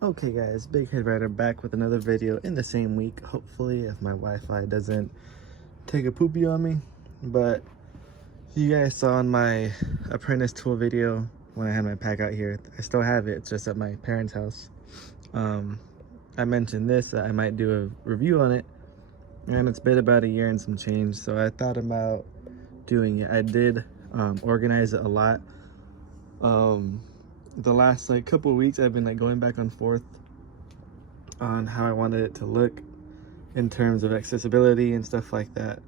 Okay guys, Big Head Rider back with another video in the same week, hopefully, if my Wi-Fi doesn't take a poopy on me. But you guys saw in my apprentice tool video when I had my pack out here, I still have it, it's just at my parents' house. I mentioned this, that I might do a review on it, and it's been about a year and some change, so I thought about doing it. I did organize it a lot. The last couple of weeks I've been going back and forth on how I wanted it to look in terms of accessibility and stuff like that.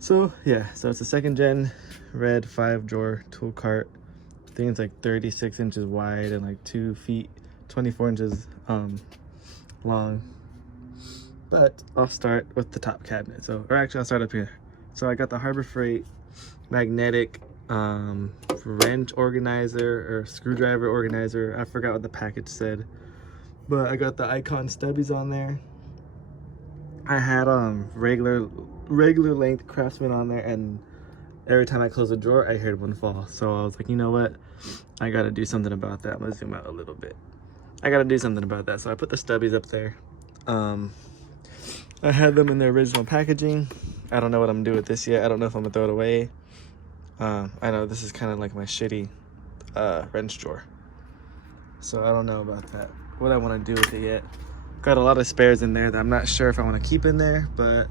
So yeah, so it's a second gen red 5-drawer tool cart. I think it's 36 inches wide and 2 feet 24 inches long. But I'll start with the top cabinet. Or actually I'll start up here. So I got the Harbor Freight magnetic wrench organizer or screwdriver organizer. I forgot what the package said, but I got the icon stubbies on there. I had regular length Craftsman on there, and every time I closed a drawer I heard one fall. So I was like, you know what, I gotta do something about that. I'm gonna zoom out a little bit. I gotta do something about that. So I put the stubbies up there. I had them in their original packaging. I don't know what I'm gonna do with this yet. I don't know if I'm gonna throw it away. I know this is kind of like my shitty wrench drawer, so I don't know about that, what I want to do with it yet. Got a lot of spares in there that I'm not sure if I want to keep in there, but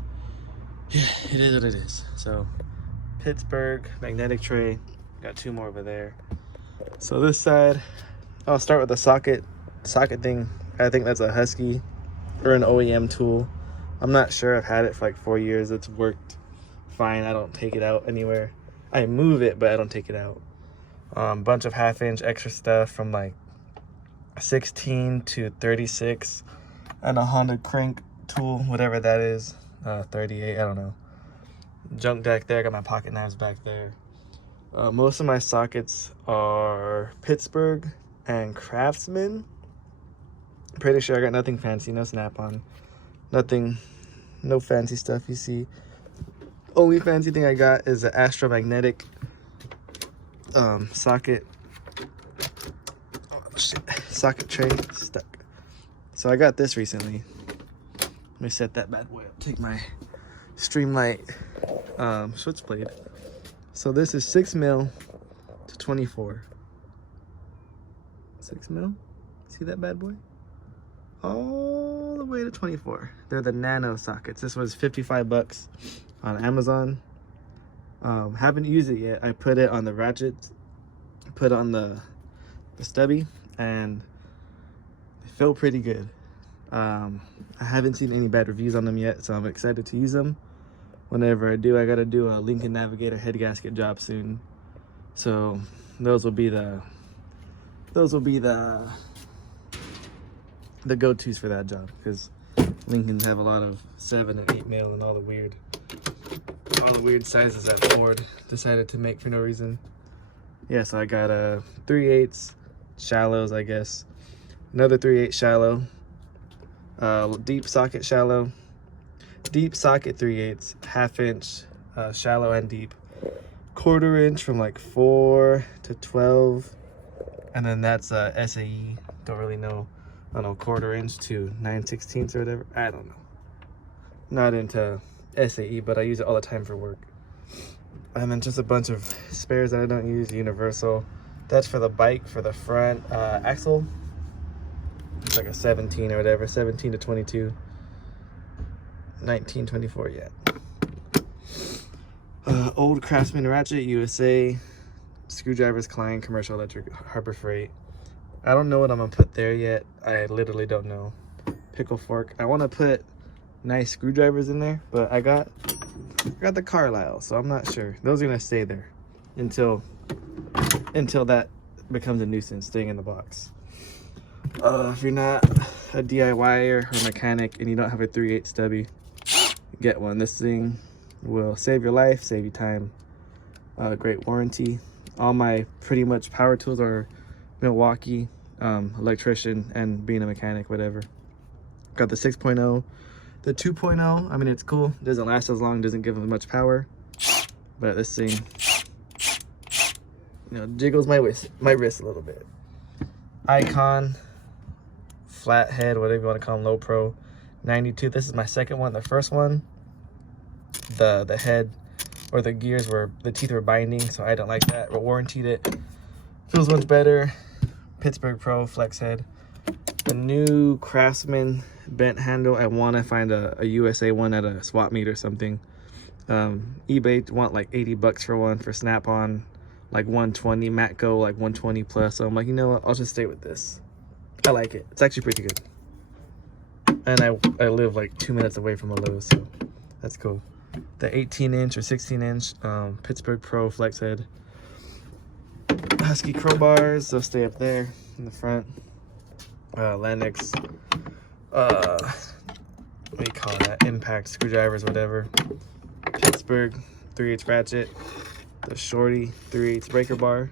yeah, it is what it is. So Pittsburgh magnetic tray, got 2 more over there. So this side, I'll start with the socket thing. I think that's a Husky or an OEM tool. I'm not sure. I've had it for 4 years. It's worked fine. I don't take it out anywhere. I move it, but I don't take it out. Bunch of 1/2-inch extra stuff from 16 to 36, and a Honda crank tool, whatever that is, 38, I don't know. Junk deck there, got my pocket knives back there. Most of my sockets are Pittsburgh and Craftsman. Pretty sure I got nothing fancy, no snap-on, nothing, no fancy stuff you see. Only fancy thing I got is an Astromagnetic socket. Oh shit, socket tray stuck. So I got this recently. Let me set that bad boy up. Take my Streamlight switchblade. So this is 6mm to 24. 6mm. See that bad boy? All the way to 24. They're the nano sockets. This was 55 bucks on Amazon. Haven't used it yet. I put it on the ratchet, put on the stubby, and they feel pretty good. I haven't seen any bad reviews on them yet, so I'm excited to use them. Whenever I do, I gotta do a Lincoln Navigator head gasket job soon. So those will be the go-tos for that job, because Lincolns have a lot of 7 and 8mm and all the weird sizes that Ford decided to make for no reason. Yeah, so I got a 3/8 shallows, I guess. Another 3/8 shallow. Deep socket shallow. Deep socket 3/8. 1/2-inch shallow and deep. 1/4-inch from 4 to 12. And then that's SAE. Don't really know. I don't know, 1/4-inch to 9/16 or whatever. I don't know. Not into SAE, but I use it all the time for work. And then just a bunch of spares that I don't use. Universal. That's for the bike, for the front axle. It's a 17 or whatever. 17 to 22. 19, 24, yeah. Old Craftsman ratchet, USA. Screwdrivers, Klein, Commercial Electric, Harbor Freight. I don't know what I'm gonna put there yet. I literally don't know. Pickle fork. I want to put nice screwdrivers in there, but I got the Carlisle, so I'm not sure. Those are gonna stay there until that becomes a nuisance, staying in the box. If you're not a DIYer or mechanic and you don't have a 3/8 stubby, get one. This thing will save your life, save you time. Great warranty. All my pretty much power tools are Milwaukee, electrician, and being a mechanic, whatever. Got the 6.0. The 2.0, I mean, it's cool. Doesn't last as long, doesn't give as much power. But this thing, jiggles my wrist a little bit. Icon flathead, whatever you want to call them, low pro 92. This is my second one. The first one, the head or the gears the teeth were binding, so I don't like that. But warrantied it. Feels much better. Pittsburgh Pro flex head. The new Craftsman bent handle. I want to find a USA one at a swap meet or something. eBay want like 80 bucks for one. For Snap-on, like 120. Matco like 120 plus. So I'm like, you know what? I'll just stay with this. I like it. It's actually pretty good. And I live like 2 minutes away from a Lowe's, so that's cool. The 18-inch or 16-inch Pittsburgh Pro flex head. Husky crowbars, they'll stay up there in the front. Lennox, what do you call that? Impact screwdrivers, whatever. Pittsburgh 3/8 ratchet. The Shorty 3/8 breaker bar.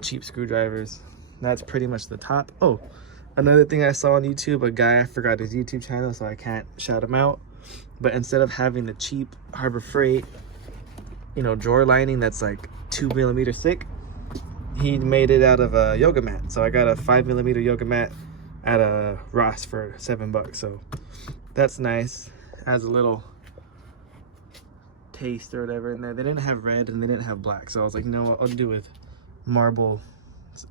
Cheap screwdrivers. That's pretty much the top. Oh, another thing I saw on YouTube, a guy, I forgot his YouTube channel, so I can't shout him out. But instead of having the cheap Harbor Freight, you know, drawer lining that's like 2 millimeter thick, he made it out of a yoga mat. So I got a 5 millimeter yoga mat at a Ross for $7. So that's nice. Has a little taste or whatever in there. They didn't have red and they didn't have black. So I was like, you know what, I'll do with marble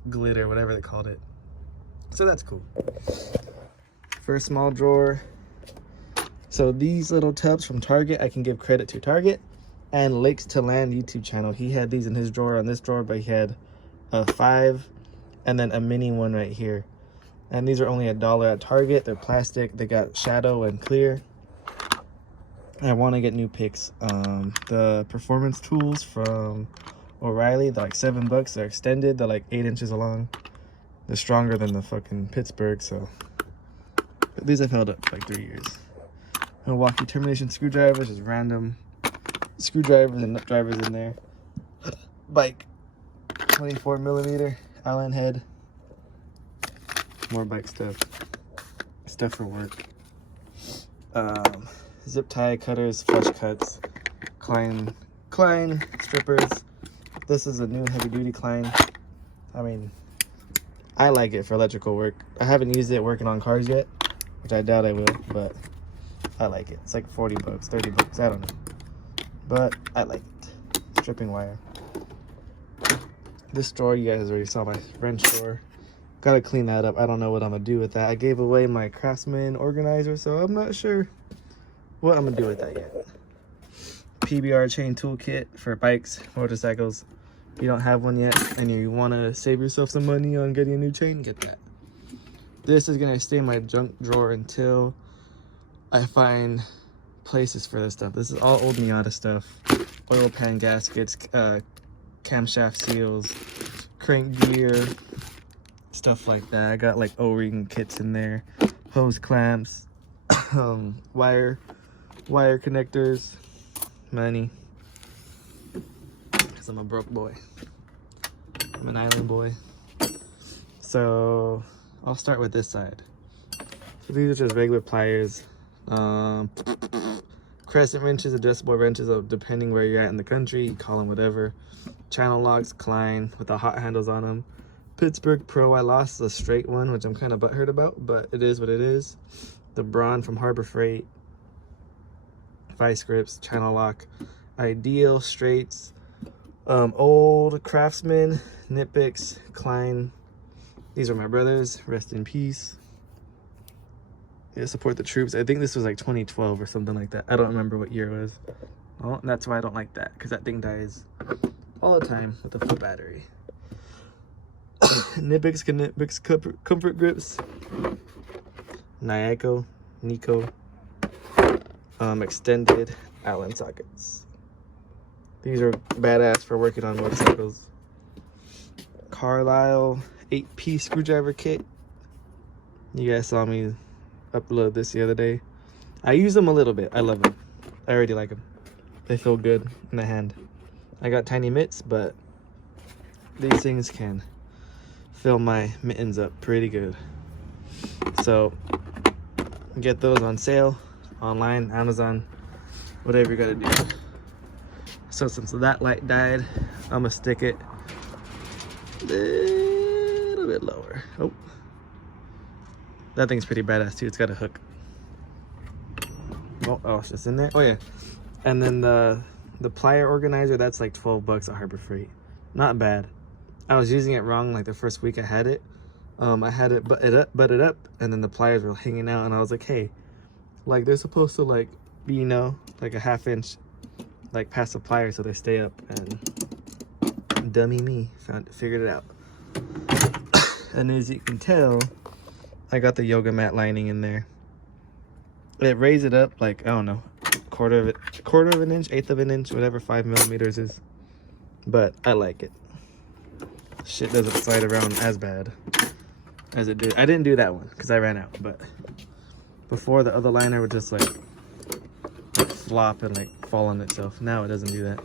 glitter, whatever they called it. So that's cool. For a small drawer. So these little tubs from Target, I can give credit to Target and Lakes to Land YouTube channel. He had these in his drawer, on this drawer, but he had a 5 and then a mini one right here. And these are only $1 at Target. They're plastic. They got shadow and clear. I want to get new picks. The performance tools from O'Reilly, they're like $7. They're extended. They're like 8 inches long. They're stronger than the fucking Pittsburgh. So but these I've held up for like 3 years. Milwaukee termination screwdrivers, just random screwdrivers and nut drivers in there. Bike 24 millimeter Allen head. More bike stuff for work. Zip tie cutters, flush cuts, Klein strippers. This is a new heavy duty Klein. I mean, I like it for electrical work. I haven't used it working on cars yet, which I doubt I will, but I like it. It's like 40 bucks, 30 bucks, I don't know. But I like it. Stripping wire. This drawer, you guys already saw my wrench drawer. Gotta clean that up. I don't know what I'm gonna do with that. I gave away my Craftsman organizer, so I'm not sure what I'm gonna do with that yet. PBR chain toolkit for bikes, motorcycles. If you don't have one yet and you wanna save yourself some money on getting a new chain, get that. This is gonna stay in my junk drawer until I find places for this stuff. This is all old Miata stuff. Oil pan gaskets, camshaft seals, crank gear, stuff like that. I got like O-ring kits in there, hose clamps, wire connectors, money. Cause I'm a broke boy. I'm an island boy. So I'll start with this side. So these are just regular pliers. Crescent wrenches, adjustable wrenches, depending where you're at in the country, you call them whatever. Channel locks, Klein with the hot handles on them. Pittsburgh Pro, I lost the straight one, which I'm kind of butthurt about, but it is what it is. The Braun from Harbor Freight, vice grips, channel lock, Ideal straights, old Craftsman, Nitpicks, Klein. These are my brothers, rest in peace. Yeah, support the troops. I think this was like 2012 or something like that. I don't remember what year it was. Oh, and that's why I don't like that, because that thing dies all the time with the foot battery. Nitpicks comfort grips. Nico, extended Allen sockets. These are badass for working on motorcycles. Carlisle 8-piece screwdriver kit. You guys saw me upload this the other day. I use them a little bit. I love them. I already like them. They feel good in the hand. I got tiny mitts, but these things can fill my mittens up pretty good. So get those on sale online, Amazon, whatever you gotta do. So since that light died, I'm gonna stick it a little bit lower. Oh, That thing's pretty badass too. It's got a hook. Oh, it's just in there. Oh yeah. And then the plier organizer, that's like 12 bucks at Harbor Freight. Not bad. I was using it wrong like the first week I had it. I had it butted up, and then the pliers were hanging out, and I was like, hey, like they're supposed to like be, you know, like a 1/2 inch like past the pliers so they stay up, and dummy me figured it out. And as you can tell, I got the yoga mat lining in there. It raised it up like, I don't know, quarter of an inch, 1/8 of an inch, whatever 5 millimeters is. But I like it. Shit doesn't slide around as bad as it did. I didn't do that one because I ran out, but before, the other liner would just like flop and like fall on itself. Now it doesn't do that,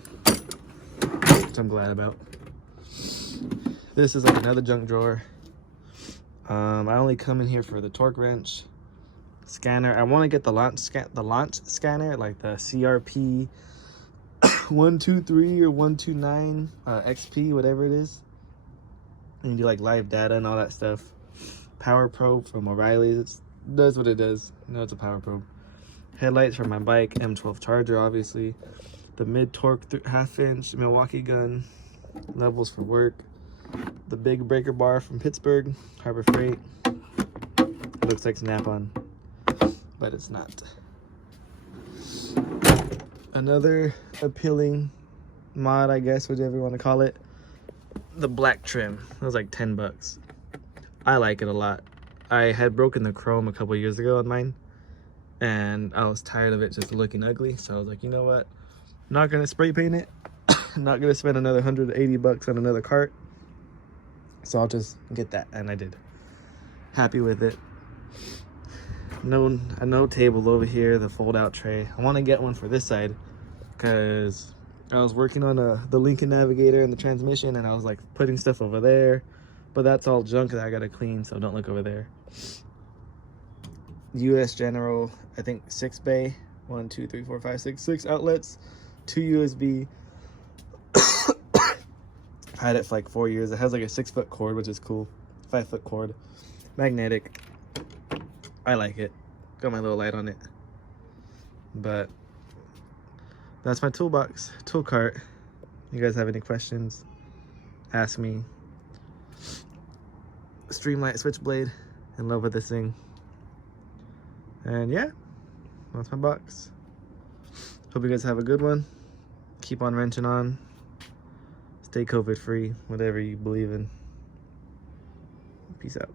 which I'm glad about. This is like another junk drawer. I only come in here for the torque wrench, scanner. I want to get the launch scanner, like the CRP 123 or 129 XP, whatever it is. And do like live data and all that stuff. Power probe from O'Reilly's. It does what it does. You know, it's a power probe. Headlights for my bike, M12 charger, obviously. The mid torque 1/2 inch Milwaukee gun. Levels for work. The big breaker bar from Pittsburgh, Harbor Freight. It looks like Snap-on, but it's not. Another appealing mod, I guess, whatever you want to call it. The black trim. It was like 10 bucks. I like it a lot. I had broken the chrome a couple years ago on mine, and I was tired of it just looking ugly, so I was like, you know what? I'm not gonna spray paint it. I'm not gonna spend another 180 bucks on another cart. So I'll just get that, and I did. Happy with it. No table over here, the fold-out tray. I want to get one for this side because I was working on the Lincoln Navigator and the transmission, and I was like putting stuff over there, but that's all junk that I gotta clean, so don't look over there. US General, I think 6 bay, 1, 2, 3, 4, 5, 6 outlets, 2 USB. I had it for like 4 years. It has like a 6-foot cord, which is cool. 5-foot cord, magnetic. I like it. Got my little light on it. But that's my toolbox, tool cart. You guys have any questions? Ask me. Streamlight switchblade. In love with this thing. And yeah, that's my box. Hope you guys have a good one. Keep on wrenching on. Stay COVID free, whatever you believe in. Peace out.